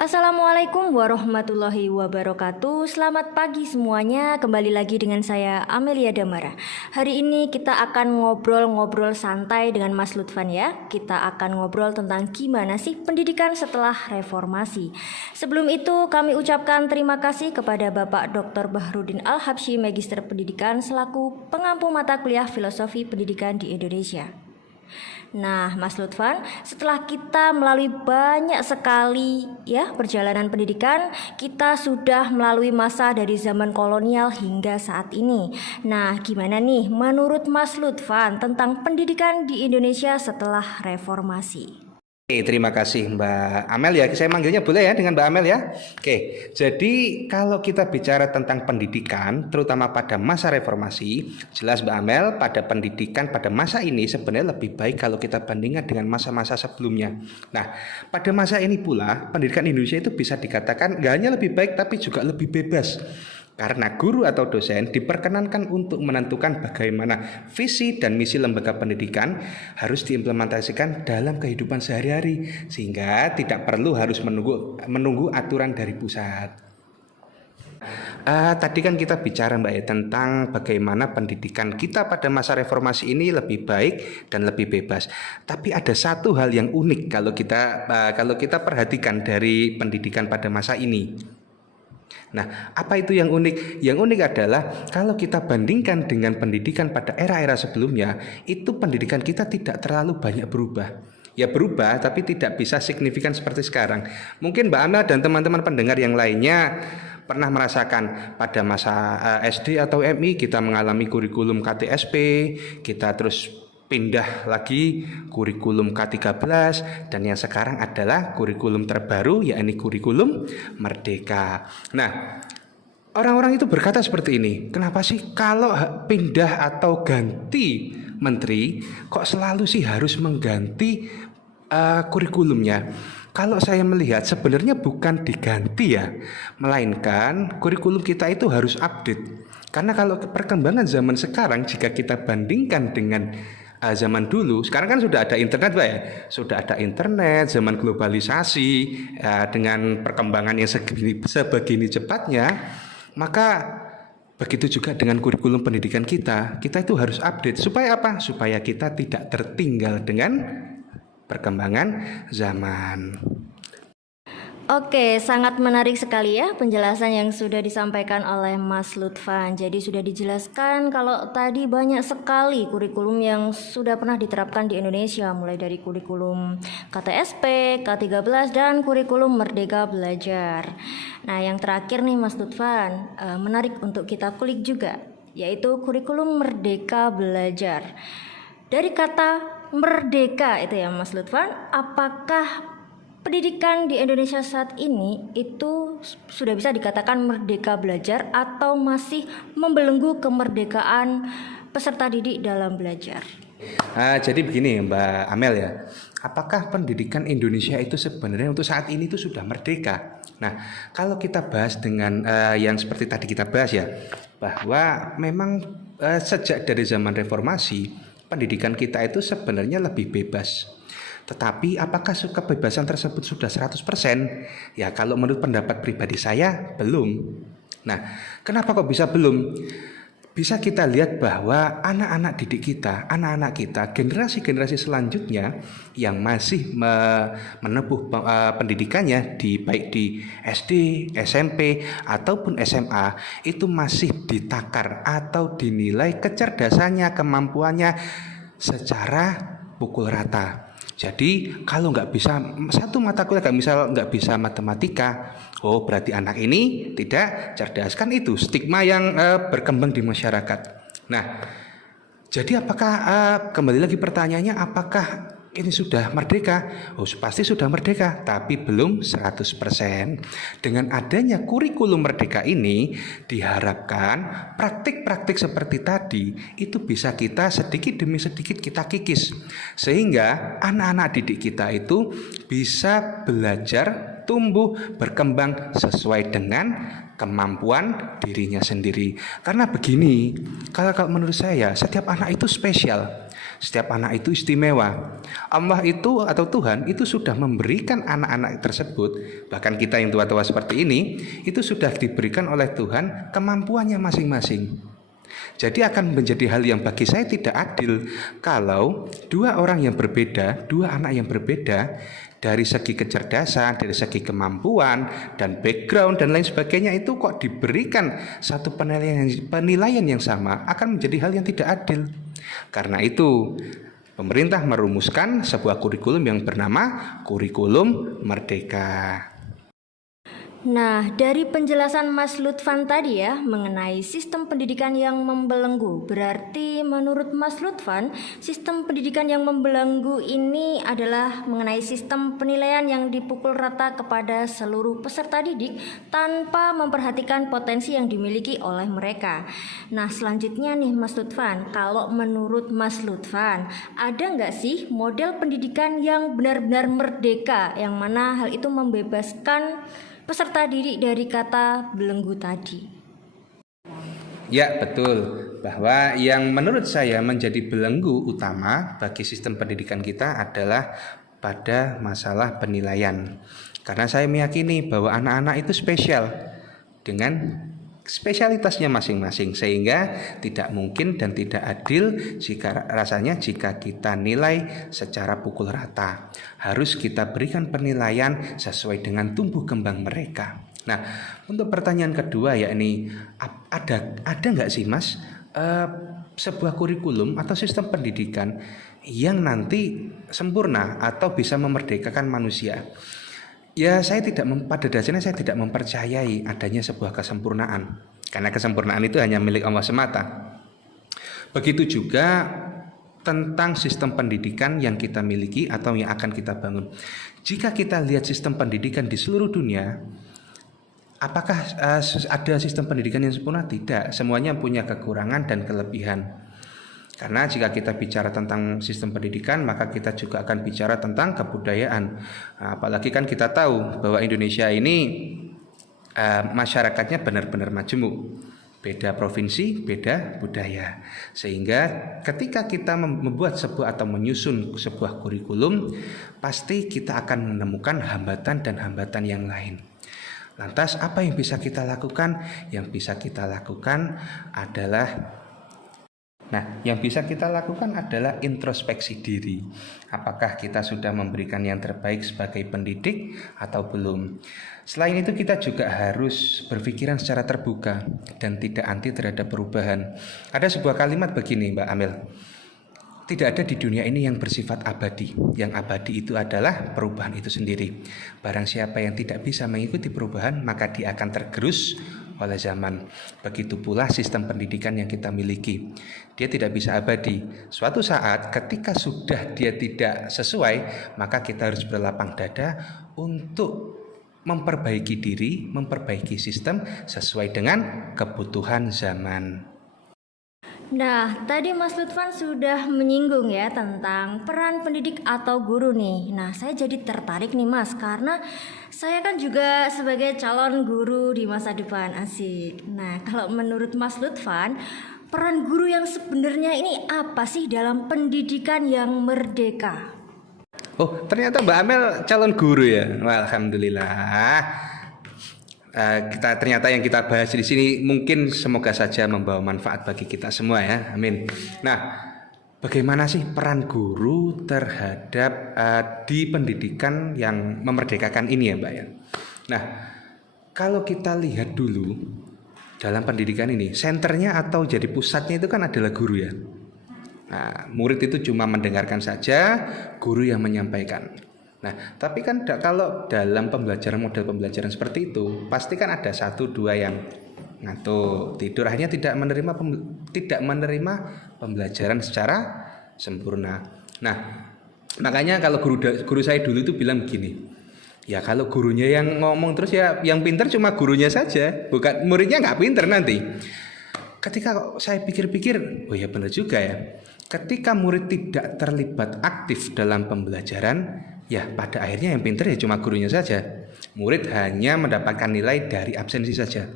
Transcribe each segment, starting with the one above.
Assalamualaikum warahmatullahi wabarakatuh. Selamat pagi semuanya. Kembali lagi dengan saya Amelia Damara. Hari ini kita akan ngobrol-ngobrol santai dengan Mas Lutfan ya. Kita akan ngobrol tentang gimana sih pendidikan setelah reformasi. Sebelum itu kami ucapkan terima kasih kepada Bapak Dr. Bahrudin Al-Habsyi, Magister Pendidikan selaku pengampu mata kuliah Filosofi Pendidikan di Indonesia. Nah, Mas Lutfan, setelah kita melalui banyak sekali perjalanan pendidikan, kita sudah melalui masa dari zaman kolonial hingga saat ini. Nah, gimana nih menurut Mas Lutfan tentang pendidikan di Indonesia setelah reformasi? Terima kasih Mbak Amel ya. Saya manggilnya boleh ya dengan Mbak Amel ya. Oke, jadi kalau kita bicara tentang pendidikan, terutama pada masa reformasi, jelas Mbak Amel pada pendidikan pada masa ini sebenarnya lebih baik kalau kita bandingkan dengan masa-masa sebelumnya. Nah, pada masa ini pula pendidikan Indonesia itu bisa dikatakan gak hanya lebih baik tapi juga lebih bebas. Karena guru atau dosen diperkenankan untuk menentukan bagaimana visi dan misi lembaga pendidikan harus diimplementasikan dalam kehidupan sehari-hari, sehingga tidak perlu harus menunggu aturan dari pusat. Tadi kan kita bicara Mbak ya tentang bagaimana pendidikan kita pada masa reformasi ini lebih baik dan lebih bebas. Tapi ada satu hal yang unik kalau kita perhatikan dari pendidikan pada masa ini. Nah, apa itu yang unik? Yang unik adalah kalau kita bandingkan dengan pendidikan pada era-era sebelumnya, itu pendidikan kita tidak terlalu banyak berubah. Ya berubah, tapi tidak bisa signifikan seperti sekarang. Mungkin Mbak Amel dan teman-teman pendengar yang lainnya pernah merasakan pada masa SD atau MI kita mengalami kurikulum KTSP, kita terus pindah lagi kurikulum K13 dan yang sekarang adalah kurikulum terbaru yakni kurikulum Merdeka. Nah, orang-orang itu berkata seperti ini, kenapa sih kalau pindah atau ganti menteri kok selalu sih harus mengganti kurikulumnya? Kalau saya melihat sebenarnya bukan diganti ya, melainkan kurikulum kita itu harus update. Karena kalau perkembangan zaman sekarang jika kita bandingkan dengan zaman dulu, sekarang kan sudah ada internet Pak ya, sudah ada internet, zaman globalisasi dengan perkembangan yang sebegini cepatnya, maka begitu juga dengan kurikulum pendidikan kita itu harus update supaya apa? Supaya kita tidak tertinggal dengan perkembangan zaman. Oke, sangat menarik sekali ya penjelasan yang sudah disampaikan oleh Mas Lutfan. Jadi sudah dijelaskan kalau tadi banyak sekali kurikulum yang sudah pernah diterapkan di Indonesia, mulai dari kurikulum KTSP, K13 dan kurikulum Merdeka Belajar. Nah, yang terakhir nih Mas Lutfan, menarik untuk kita kulik juga, yaitu kurikulum Merdeka Belajar. Dari kata merdeka itu ya Mas Lutfan, apakah pendidikan di Indonesia saat ini itu sudah bisa dikatakan merdeka belajar atau masih membelenggu kemerdekaan peserta didik dalam belajar? Jadi begini Mbak Amel ya, apakah pendidikan Indonesia itu sebenarnya untuk saat ini itu sudah merdeka? Nah, kalau kita bahas dengan yang seperti tadi kita bahas ya, bahwa memang sejak dari zaman reformasi, pendidikan kita itu sebenarnya lebih bebas. Tetapi apakah kebebasan tersebut sudah 100%? Ya kalau menurut pendapat pribadi saya belum. Nah, kenapa kok bisa belum? Bisa kita lihat bahwa anak-anak didik kita, anak-anak kita, generasi-generasi selanjutnya yang masih menempuh pendidikannya baik di SD, SMP ataupun SMA itu masih ditakar atau dinilai kecerdasannya, kemampuannya secara pukul rata. Jadi kalau nggak bisa satu mata kuliah, nggak bisa matematika, oh berarti anak ini tidak cerdas. Kan itu stigma yang berkembang di masyarakat. Nah, jadi apakah kembali lagi pertanyaannya, apakah ini sudah merdeka? Oh pasti sudah merdeka, tapi belum 100%. Dengan adanya kurikulum merdeka ini diharapkan praktik-praktik seperti tadi itu bisa kita sedikit demi sedikit kita kikis, sehingga anak-anak didik kita itu bisa belajar tumbuh, berkembang sesuai dengan kemampuan dirinya sendiri. Karena begini, kalau menurut saya setiap anak itu spesial. Setiap anak itu istimewa. Allah itu atau Tuhan itu sudah memberikan anak-anak tersebut, bahkan kita yang tua-tua seperti ini, itu sudah diberikan oleh Tuhan kemampuannya masing-masing. Jadi akan menjadi hal yang bagi saya tidak adil kalau dua orang yang berbeda, dua anak yang berbeda dari segi kecerdasan, dari segi kemampuan dan background dan lain sebagainya itu kok diberikan satu penilaian yang sama, akan menjadi hal yang tidak adil. Karena itu pemerintah merumuskan sebuah kurikulum yang bernama Kurikulum Merdeka. Nah, dari penjelasan Mas Lutfan tadi ya mengenai sistem pendidikan yang membelenggu, berarti menurut Mas Lutfan, sistem pendidikan yang membelenggu ini adalah mengenai sistem penilaian yang dipukul rata kepada seluruh peserta didik tanpa memperhatikan potensi yang dimiliki oleh mereka. Nah, selanjutnya nih Mas Lutfan, kalau menurut Mas Lutfan, ada nggak sih model pendidikan yang benar-benar merdeka, yang mana hal itu membebaskan peserta didik dari kata belenggu tadi? Ya, betul. Bahwa yang menurut saya menjadi belenggu utama bagi sistem pendidikan kita adalah pada masalah penilaian. Karena saya meyakini bahwa anak-anak itu spesial dengan spesialitasnya masing-masing, sehingga tidak mungkin dan tidak adil jika kita nilai secara pukul rata. Harus kita berikan penilaian sesuai dengan tumbuh kembang mereka. Nah, untuk pertanyaan kedua yakni ada nggak sih Mas sebuah kurikulum atau sistem pendidikan yang nanti sempurna atau bisa memerdekakan manusia? Ya, pada dasarnya saya tidak mempercayai adanya sebuah kesempurnaan, karena kesempurnaan itu hanya milik Allah semata. Begitu juga tentang sistem pendidikan yang kita miliki atau yang akan kita bangun. Jika kita lihat sistem pendidikan di seluruh dunia, apakah ada sistem pendidikan yang sempurna? Tidak, semuanya punya kekurangan dan kelebihan. Karena jika kita bicara tentang sistem pendidikan, maka kita juga akan bicara tentang kebudayaan. Apalagi kan kita tahu bahwa Indonesia ini masyarakatnya benar-benar majemuk. Beda provinsi, beda budaya. Sehingga ketika kita membuat sebuah atau menyusun sebuah kurikulum, pasti kita akan menemukan hambatan dan hambatan yang lain. Lantas apa yang bisa kita lakukan? Yang bisa kita lakukan adalah introspeksi diri. Apakah kita sudah memberikan yang terbaik sebagai pendidik atau belum? Selain itu kita juga harus berpikiran secara terbuka dan tidak anti terhadap perubahan. Ada sebuah kalimat begini Mbak Amel. Tidak ada di dunia ini yang bersifat abadi. Yang abadi itu adalah perubahan itu sendiri. Barang siapa yang tidak bisa mengikuti perubahan, maka dia akan tergerus oleh zaman. Begitu pula sistem pendidikan yang kita miliki. Dia tidak bisa abadi. Suatu saat ketika sudah dia tidak sesuai, maka kita harus berlapang dada untuk memperbaiki diri, memperbaiki sistem sesuai dengan kebutuhan zaman. Nah, tadi Mas Lutfan sudah menyinggung ya tentang peran pendidik atau guru nih. Nah, saya jadi tertarik nih Mas, karena saya kan juga sebagai calon guru di masa depan, asik. Nah, kalau menurut Mas Lutfan, peran guru yang sebenarnya ini apa sih dalam pendidikan yang merdeka? Oh, ternyata Mbak Amel calon guru ya. Wah, alhamdulillah. Ternyata yang kita bahas di sini mungkin semoga saja membawa manfaat bagi kita semua ya, amin. Nah, bagaimana sih peran guru terhadap di pendidikan yang memerdekakan ini ya Mbak ya? Nah, kalau kita lihat dulu dalam pendidikan ini, senternya atau jadi pusatnya itu kan adalah guru ya. Nah, murid itu cuma mendengarkan saja, guru yang menyampaikan. Nah, tapi kan kalau dalam model pembelajaran seperti itu, pasti kan ada 1-2 yang ngantuk, tidur, akhirnya tidak menerima pembelajaran secara sempurna. Nah, makanya kalau guru saya dulu itu bilang begini, ya kalau gurunya yang ngomong terus ya yang pintar cuma gurunya saja, bukan muridnya nggak pintar nanti. Ketika saya pikir-pikir, oh ya benar juga ya. Ketika murid tidak terlibat aktif dalam pembelajaran, ya pada akhirnya yang pintar ya cuma gurunya saja. Murid hanya mendapatkan nilai dari absensi saja.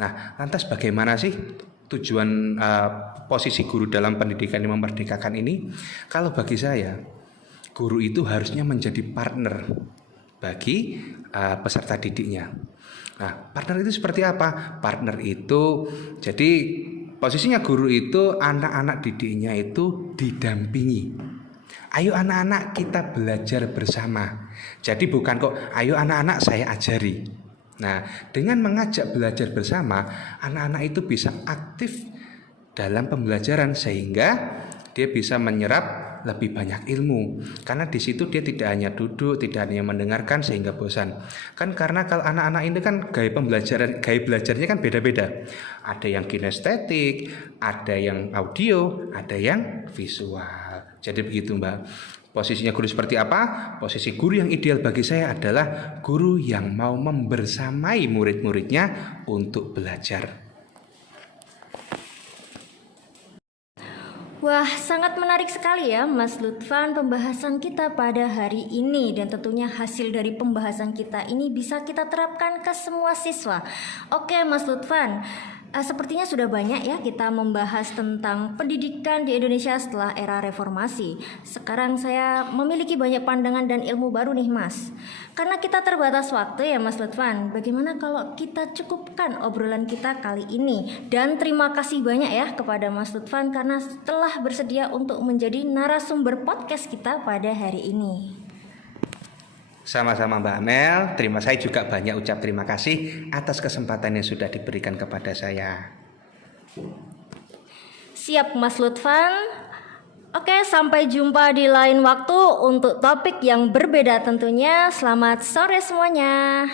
Nah, lantas bagaimana sih tujuan posisi guru dalam pendidikan yang memerdekakan ini? Kalau bagi saya, guru itu harusnya menjadi partner bagi peserta didiknya. Nah, partner itu seperti apa? Partner itu, jadi posisinya guru itu anak-anak didiknya itu didampingi. Ayo anak-anak kita belajar bersama. Jadi bukan kok, ayo anak-anak saya ajari. Nah, dengan mengajak belajar bersama, anak-anak itu bisa aktif dalam pembelajaran sehingga dia bisa menyerap lebih banyak ilmu. Karena di situ dia tidak hanya duduk, tidak hanya mendengarkan sehingga bosan. Kan karena kalau anak-anak ini kan gaya belajarnya kan beda-beda. Ada yang kinestetik, ada yang audio, ada yang visual. Jadi begitu, Mbak. Posisinya guru seperti apa? Posisi guru yang ideal bagi saya adalah guru yang mau membersamai murid-muridnya untuk belajar. Wah, sangat menarik sekali ya Mas Lutfan pembahasan kita pada hari ini, dan tentunya hasil dari pembahasan kita ini bisa kita terapkan ke semua siswa. Oke Mas Lutfan, sepertinya sudah banyak ya kita membahas tentang pendidikan di Indonesia setelah era reformasi. Sekarang saya memiliki banyak pandangan dan ilmu baru nih Mas. Karena kita terbatas waktu ya Mas Lutfan, bagaimana kalau kita cukupkan obrolan kita kali ini? Dan terima kasih banyak ya kepada Mas Lutfan karena telah bersedia untuk menjadi narasumber podcast kita pada hari ini. Sama-sama Mbak Amel, saya juga banyak ucap terima kasih atas kesempatan yang sudah diberikan kepada saya. Siap Mas Lutfan. Oke, sampai jumpa di lain waktu untuk topik yang berbeda tentunya. Selamat sore semuanya.